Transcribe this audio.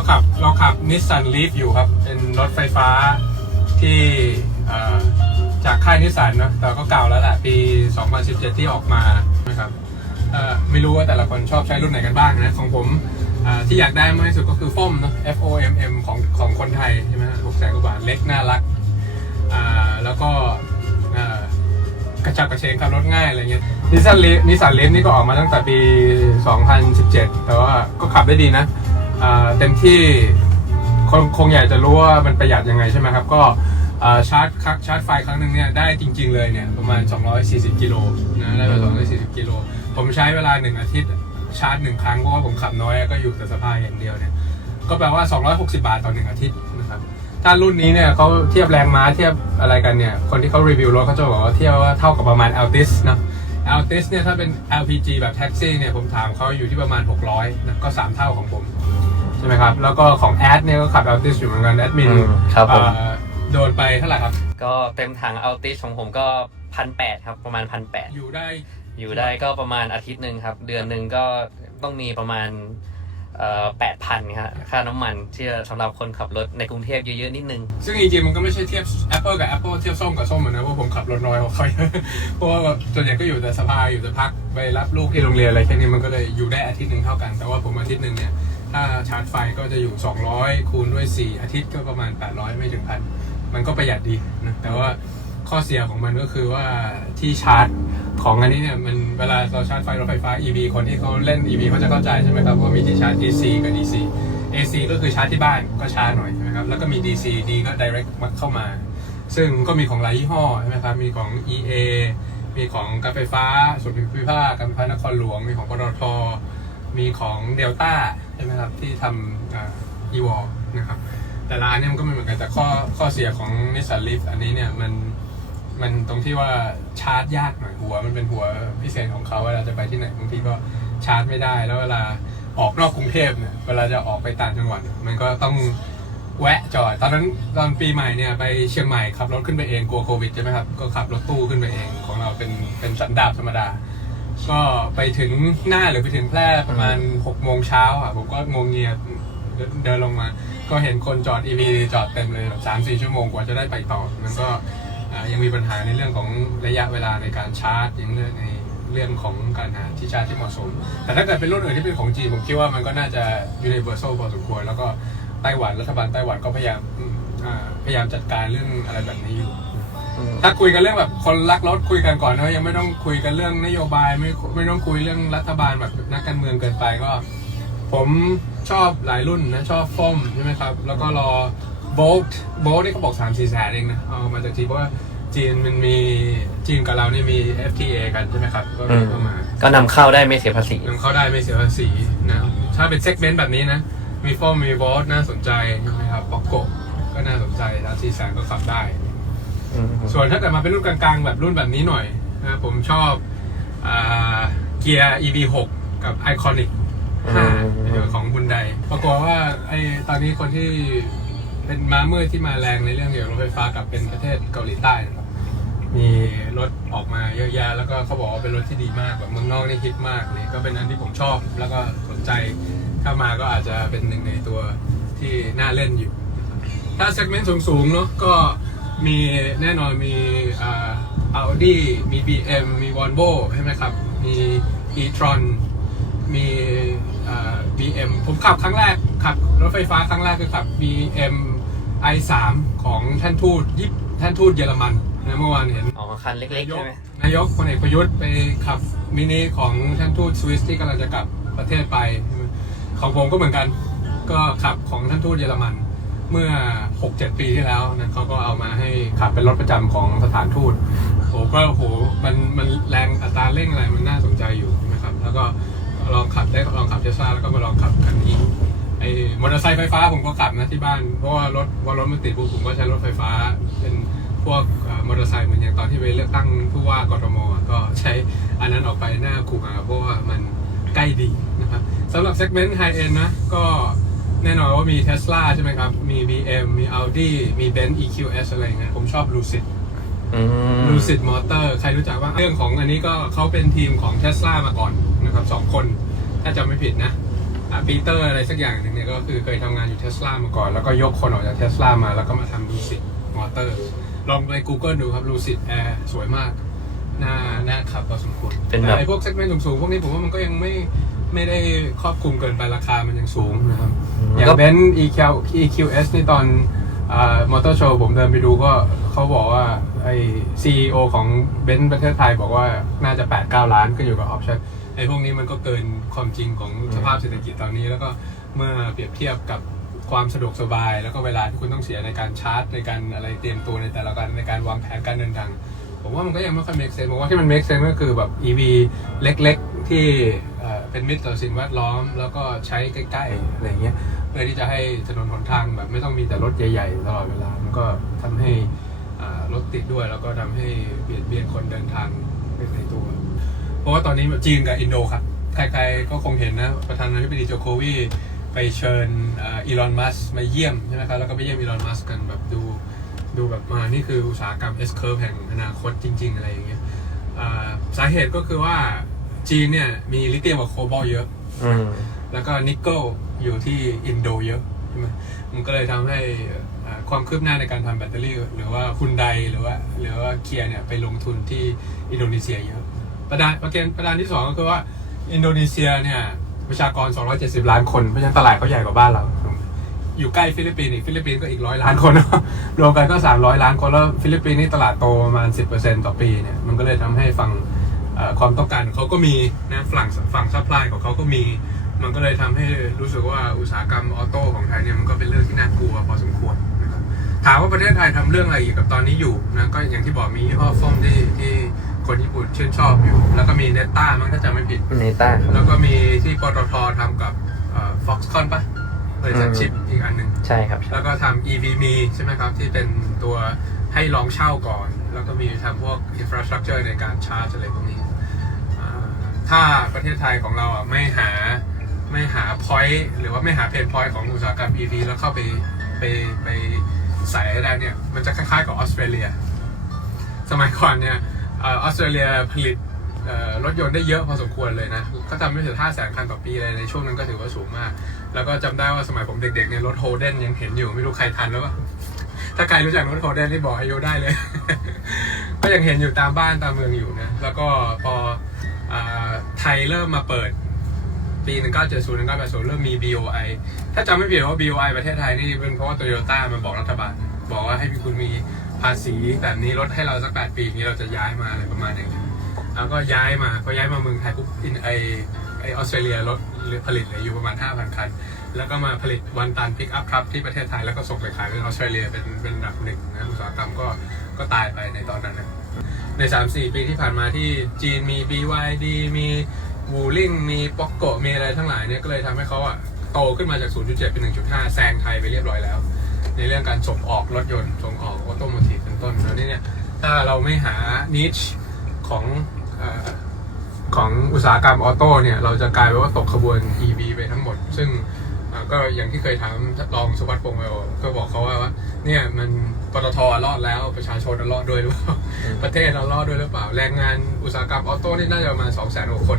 เราขับเราขับนิสสันลีฟอยู่ครับ เป็นรถไฟฟ้าที่จากค่ายนิสสันเนอะแต่ก็เก่าแล้วแหละปี 2017 ที่ออกมานะครับไม่รู้ว่าแต่ละคนชอบใช้รุ่นไหนกันบ้างนะของผมที่อยากได้มากที่สุดก็คือฟ้อมเนอะ F O M M ของของคนไทยใช่ไหมหกแสนกว่าบาทเล็กน่ารักแล้วก็กระชับกระเฉงขับรถง่ายอะไรเงี้ยนิสสันลีนิสสันลีฟนี่ก็ออกมาตั้งแต่ปี 2017 แต่ว่าก็ขับได้ดีนะ เต็มที่คงคงอยากจะรู้ว่ามันประหยัดยังไงใช่ไหมครับ ก็อ่าชาร์จครั้งชาร์จไฟครั้งหนึ่งเนี่ยได้จริง ๆเลยเนี่ยประมาณ 240 กิโลนะได้ไป240 กิโล ผมใช้เวลา 1 อาทิตย์ชาร์จหนึ่งครั้งเพราะว่าผมขับน้อยก็อยู่แต่สภาอย่างเดียวเนี่ยก็แปลว่า 260 บาทต่อหนึ่งอาทิตย์นะครับถ้ารุ่นนี้เนี่ยเขาเทียบแรงม้าเทียบอะไรกันเนี่ยคนที่เขารีวิวรถเขาจะบอกว่าเทียบว่าเท่ากับประมาณ Altis นะ Altis เนี่ยถ้าเป็น LPG แบบแท็กซี่เนี่ยผมถามเขาอยู่ที่ประมาณ 600นะก็ 3 เท่าของผม ใช่ไหมครับ แล้วก็ของแอดเนี่ยก็ขับ Altis อยู่เหมือนกันแอดมินอืมครับผมโดนไปเท่าไหร่ครับ ก็เต็มถังเอาติสของผมก็พันแปดครับ ประมาณพันแปดอยู่ได้อยู่ได้ก็ประมาณอาทิตย์หนึ่งครับ เดือนหนึ่งก็ต้องมีประมาณแปดพันครับค่าน้ำมันที่สำหรับคนขับรถในกรุงเทพเยอะๆนิดนึง ซึ่งจริงๆมันก็ไม่ใช่เทียบ Apple กับ Apple เทียบส้มกับส้มเหมือนนะเพราะผมขับรถน้อยกว่าเขาเยอะเพราะว่าแบบส่วนใหญ่ก็อยู่แต่สภาอยู่แต่พักไปรับลูกที่โรงเรียนอะไรแค่นี้มันก็เลยอยู่ได้อาทิตย์หนึ่งเท่ากัน แต่ว่าผมอาทิตย์หนึ่งเนี่ย ถ้าชาร์จไฟก็จะอยู่ 200 คูณด้วย 4 อาทิตย์ก็ประมาณ 800 ไม่ถึงพันมันก็ประหยัดดีนะแต่ว่าข้อเสียของมันก็คือว่าที่ชาร์จของอันนี้เนี่ยมันเวลาเราชาร์จไฟรถไฟฟ้า EV คนที่เขาเล่น EV เขาจะเข้าใจใช่ไหมครับว่ามีที่ชาร์จ AC กับ DC AC ก็คือชาร์จที่บ้านก็ช้าหน่อยใช่ไหมครับแล้วก็มี DC D ก็ direct เข้ามา ซึ่งก็มีของหลายยี่ห้อใช่ไหมครับมีของ EA มีของการไฟฟ้าส่วนภูมิภาคการไฟฟ้านครหลวง มีของปตท มีของเดลต้าใช่ไหมครับที่ทำอ่า e w a l นะครับแต่ละอันนี่มันก็ไม่เหมือนกันแต่ข้อข้อเสียของ Nissan Leaf อันนี้เนี่ยมันมันตรงที่ว่าชาร์จยากหน่อยหัว มันเป็นหัวพิเศษของเขาเวลาจะไปที่ไหนบางทีก็ชาร์จไม่ได้แล้วเวลาออกนอกกรุงเทพเนี่ยเวลาจะออกไปต่างจังหวัดมันก็ต้องแวะจอด ตอนนั้นตอนปีใหม่เนี่ยไปเชียงใหม่ขับรถขึ้นไปเองกลัวโควิดใช่ไหมครับก็ขับรถตู้ขึ้นไปเองของเราเป็นเป็นสันดาปธรรมดา ก็ไปถึงหน้าหรือไปถึงแพร่ประมาณ6กโมงเช้าอะผมก็งงเงียเดินเดินลงมา ก็เห็นคนจอด EV จอดเต็มเลยสามสี่ชั่วโมงกว่าจะได้ไปต่อ มันก็อ่ายังมีปัญหาในเรื่องของระยะเวลาในการชาร์จยังเรื่องในเรื่องของการหาที่ชาร์จที่เหมาะสม แต่ถ้าเกิดเป็นรุ่นอื่นที่เป็นของจีนผมคิดว่ามันก็น่าจะ universal พอสมควร แล้วก็ไต้หวันรัฐบาลไต้หวันก็พยายามอืมอ่าพยายามจัดการเรื่องอะไรแบบนี้อยู่ ถ้าคุยกันเรื่องแบบคนรักรถคุยกันก่อนนะยังไม่ต้องคุยกันเรื่องนโยบายไม่ไม่ต้องคุยเรื่องรัฐบาลแบบนักการเมืองเกินไปก็ ผมชอบหลายรุ่นนะชอบฟอมใช่ไหมครับ แล้วก็รอโบ t โบ t นี่เขาบอก3 4แสนเองนะเอามาจากจีนเพราะว่าจีนมันมีจีนกับเรานี่มี FTA กันใช่ไหมครับก็มีเข้ามาก็นำเข้าได้ไม่เสียภาษี นำเข้าได้ไม่เสียภาษีนะถ้าเป็นเซกเมนต์แบบนี้นะ มีฟอมมีโบ t น่าสนใจใช่ไหมครับบ็อกโกก็น่าสนใจสามสี่แสนก็ขับได้ ส่วนถ้าเกิดมาเป็นรุ่นกลางๆ แบบรุ่นแบบนี้หน่อยนะผมชอบเกียร์ EV6 กับ Iconic อืม5ของคุณไดปรากฏว่าไอตอนนี้คนที่เป็นม้ามืดที่มาแรงในเรื่องเกี่ยวกับรถไฟฟ้ากับเป็นประเทศเกาหลีใต้นะครับมีรถออกมาเยอะแยะแล้วก็เขาบอกว่าเป็นรถที่ดีมากแบบเมืองนอกนี่ฮิตมากนี่ก็เป็นอันที่ผมชอบ แล้วก็สนใจถ้ามาก็อาจจะเป็นหนึ่งในตัวที่น่าเล่นอยู่ ถ้าเซกเมนต์สูงๆเนาะก็ มีแน่นอนมีอ่า Audi มี BM มี Volvo ใช่ไหมครับ มี e-tron มีอ่า BM ผมขับครั้งแรกขับรถไฟฟ้าครั้งแรกคือขับ BM i3 ของท่านทูตยิปท่านทูตเยอรมันนะเมื่อวานเห็น อ๋อคันเล็กๆใช่ไหมนายกพลเอกประยุทธ์ไปขับมินิของท่านทูตสวิสที่กำลังจะกลับประเทศไป ของผมก็เหมือนกัน ก็ขับของท่านทูตเยอรมัน เมื่อ 6-7 ปีที่แล้วนะเขาก็เอามาให้ขับเป็นรถประจำของสถานทูตโหก็โหมันมันแรงอัตราเร่งอะไรมันน่าสนใจอยู่นะครับ แล้วก็ลองขับได้ลองขับเทสลาแล้วก็มาลองขับคันนี้ไอ้มอเตอร์ไซค์ไฟฟ้าผมก็ขับนะที่บ้าน เพราะว่ารถพอรถมันติดปุ๊บผมก็ใช้รถไฟฟ้า เป็นพวกเอ่อมอเตอร์ไซค์เหมือนอย่างตอนที่ไปเลือกตั้งผู้ว่ากทมอะก็ใช้อันนั้นออกไปหน้าคูหาเพราะว่ามันใกล้ดีนะครับสำหรับเซกเมนต์ไฮเอ็นนะก็ แน่นอนว่ามี Tesla ใช่ไหมครับ มี BM มี Audi มี Benz EQS อะไรเงี้ยผมชอบ Lucid อืม Lucid Motor ใครรู้จักว่างเรื่องของอันนี้ก็เขาเป็นทีมของ Tesla มาก่อนนะครับสองคน ถ้าจำไม่ผิดนะอ่าปีเตอร์อะไรสักอย่างหนึ่งเนี่ยก็คือเคยทำงานอยู่เทสลามาก่อน แล้วก็ยกคนออกจากเทสลามาแล้วก็มาทำ Lucid Motor ลองไป Google ดูครับ Lucid Air สวยมาก น่าน่าขับพอสมควรเป็นแบบ แต่ไอ้พวกเซกเมนต์สูงๆพวกนี้ผมว่ามันก็ยังไม่ไม่ได้ครอบคลุมเกินไปราคามันยังสูงนะครับ อย่างก็เบนซ์ EQ EQS นี่ตอนมอเตอร์โชว์ผมเดินไปดูก็เขาบอกว่า ไอ้ CEO ของเบนซ์ประเทศไทยบอกว่าน่าจะ 8-9 ล้านก็อยู่กับออปชั่นไอ้พวกนี้มันก็เกินความจริงของสภาพเศรษฐกิจตอนนี้ แล้วก็เมื่อเปรียบเทียบกับความสะดวกสบาย แล้วก็เวลาที่คุณต้องเสียในการชาร์จ ในการอะไรเตรียมตัวในแต่ละการในการวางแผนการเดินทาง ผมว่ามันก็ยังไม่ค่อย make sense ผมว่าที่มัน make sense ก็คือแบบ EV เล็กๆ ที่เป็นมิตรต่อสิ่งแวดล้อม แล้วก็ใช้ใกล้ๆอะไรเงี้ยเพื่อที่จะให้ถนนหนทางแบบไม่ต้องมีแต่รถใหญ่ๆ ตลอดเวลา มันก็ทำให้รถติดด้วย แล้วก็ทำให้เบียดเบียนคนเดินทางไปในตัว เพราะว่าตอนนี้จีนกับอินโดครับ ใครๆก็คงเห็นนะ ประธานาธิบดีโจโควีไปเชิญอีลอน มัสมาเยี่ยมใช่ไหมครับ แล้วก็ไปเยี่ยมอีลอน มัสกันแบบดู ดูแบบมานี่คืออุตสาหกรรม S curve แห่งอนาคตจริง ๆ อะไรอย่างเงี้ยอ่าสาเหตุก็คือว่าจีนเนี่ยมีลิเธียมกับโคบอลต์เยอะอืมแล้วก็นิกเกิลอยู่ที่อินโดเยอะใช่ไหมมันก็เลยทำให้อ่าความคืบหน้าในการทำแบตเตอรี่ หรือว่าคุณไดหรือว่าหรือว่าเคียเนี่ยไปลงทุนที่อินโดนีเซียเยอะ ประเด็นประเด็นประเด็นที่สองก็คือว่าอินโดนีเซียเนี่ยประชากร 270 ล้านคน เพราะฉะนั้นตลาดเขาใหญ่กว่าบ้านเรา อยู่ใกล้ฟิลิปปินส์อีกฟิลิปปินส์ก็อีกร้อยล้านคน รวมกันก็ 300 ล้านคนแล้วฟิลิปปินส์นี่ตลาดโตประมาณ 10%ต่อปีเนี่ยมันก็เลยทำให้ฝั่งเอ่อความต้องการของเขาก็มีนะฝั่งฝั่งซัพพลายของเขาก็มี มันก็เลยทำให้รู้สึกว่าอุตสาหกรรมออโต้ของไทยเนี่ยมันก็เป็นเรื่องที่น่ากลัวพอสมควรนะครับถามว่าประเทศไทยทำเรื่องอะไรอยู่กับตอนนี้อยู่นะก็อย่างที่บอกมียี่ห้อฟอมที่ที่คนญี่ปุ่นชื่นชอบอยู่ แล้วก็มีเนต้ามั้งถ้าจำไม่ผิดเนต้าครับแล้วก็มีที่ปตททำกับฟ็อกซ์คอนปะ บริษัทอืมชิปอีกอันหนึ่งใช่ครับ แล้วก็ทำ EVM ใช่ไหมครับ ที่เป็นตัวให้ลองเช่าก่อน แล้วก็มีทำพวก infrastructure ในการชาร์จอะไรพวกนี้อ่าถ้าประเทศไทยของเราอะไม่หาไม่หา point หรือว่าไม่หา pain point ของอุตสาหกรรม EV แล้วเข้าไปไปไปใส่ให้ได้เนี่ย มันจะคล้ายๆกับออสเตรเลีย สมัยก่อนเนี่ยเอ่อออสเตรเลียผลิตเอ่อ รถยนต์ได้เยอะพอสมควรเลยนะ ก็ทำไม่ถึง5แสนคันต่อปีเลยในช่วงนั้นก็ถือว่าสูงมาก แล้วก็จำได้ว่าสมัยผมเด็กๆเนี่ยรถโฮเดนยังเห็นอยู่ไม่รู้ใครทันแล้วถ้าใครรู้จักรถโฮเดนนี่บอกอายุได้เลย ก็ยังเห็นอยู่ตามบ้านตามเมืองอยู่นะ แล้วก็พออไทยเริ่มมาเปิดปี1970 1980เริ่มมี BOI ถ้าจำไม่ผิดว่า BOI ประเทศไทยนี่เป็นเพราะว่าโตโยต้ามันบอกรัฐบาล บอกว่าให้คุณมีภาษีแบบนี้ลดให้เราสัก 8 ปีนี้เราจะย้ายมาอะไรประมาณนี้ แล้วก็ย้ายมาพอย้ายมาเมืองไทยปุ๊บอินไอไอออสเตรเลียรถผลิตเหลืออยู่ประมาณ 5,000 คัน แล้วก็มาผลิตวันตันพิกอัพครับที่ประเทศไทยแล้วก็ส่งไปขายเป็นออสเตรเลียเป็นเป็นอันดับหนึ่งนะอุตสาหกรรมก็ก็ตายไปในตอนนั้นนะใน 3-4 ปีที่ผ่านมาที่จีนมี BYD มีวูลิงมีป๊อกโกมีอะไรทั้งหลายเนี่ยก็เลยทำให้เขาอะโตขึ้นมาจาก 0.7 เป็น 1.5 แซงไทยไปเรียบร้อยแล้ว ในเรื่องการส่งออกรถยนต์ส่งออกออโตโมทีฟเป็นต้นแล้วนี่เนี่ยถ้าเราไม่หานิชของ ของอุตสาหกรรมออโต้เนี่ย เราจะกลายไปว่าตกขบวน EV ไปทั้งหมด ซึ่งก็อย่างที่เคยถามรองสวัสดิ์พงษ์เวก็บอกเขาว่าว่าเนี่ยมันปตทรอดแล้วประชาชนรอดด้วยหรือเปล่าประเทศเรารอดด้วยหรือเปล่า แรงงานอุตสาหกรรมออโต้นี่น่าจะประมาณสองแสนกว่าคน